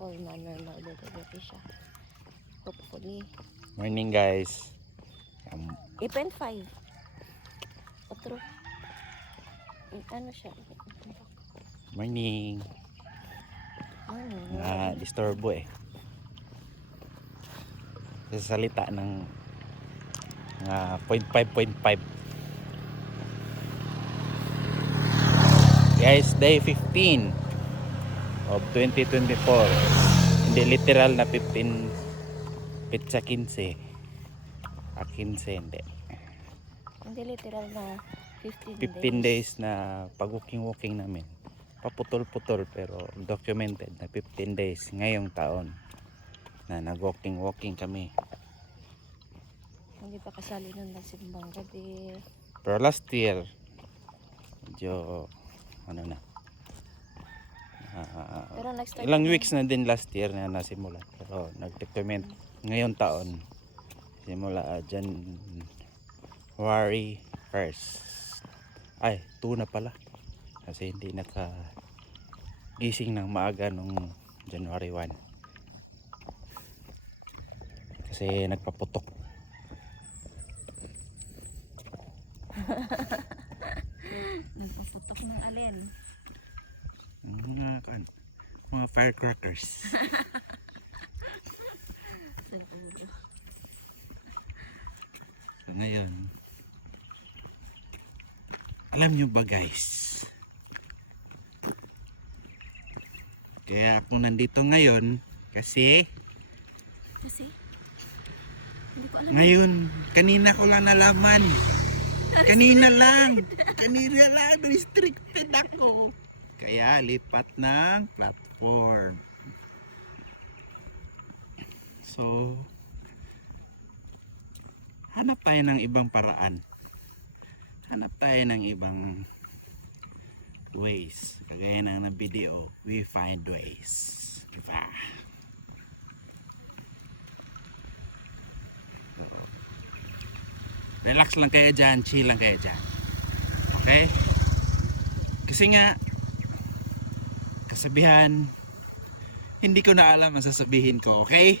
or na normal delivery siya. Hopefully. Morning guys. 8.5. Otro. Ano siya? Morning. Morning. Na disturbo eh. Sa salita ng 0.5. Guys, day 15 of 2024. Hindi literal na 15 pitsa 15. 15 hindi. Hindi literal na 15 days na pag-walking namin. Paputol-putol pero documented na 15 days ngayong taon na nag-walking kami. Hindi pa kasali nun na simbang gabi. Pero last year medyo ano na Pero nag-start ilang na weeks na din last year na nasimula pero nag-document ngayong taon simula January 1st ay 2 na pala kasi hindi gising ng maaga nung January 1 kasi nagpaputok. Nagpaputok ng alin? Mga firecrackers. So ngayon, alam nyo ba guys, kaya ako nandito ngayon kasi hindi ko alam. ngayon, kanina ko lang nalaman. Kanina lang restricted ako. Kaya lipat ng platform. So, hanap tayo ng ibang paraan. Hanap tayo ng ibang ways. Kagaya ng video, we find ways. Diba? So, relax lang kayo dyan, chill lang kayo dyan. Okay? Kasi nga, kasabihan, hindi ko na alam ang sasabihin ko, okay?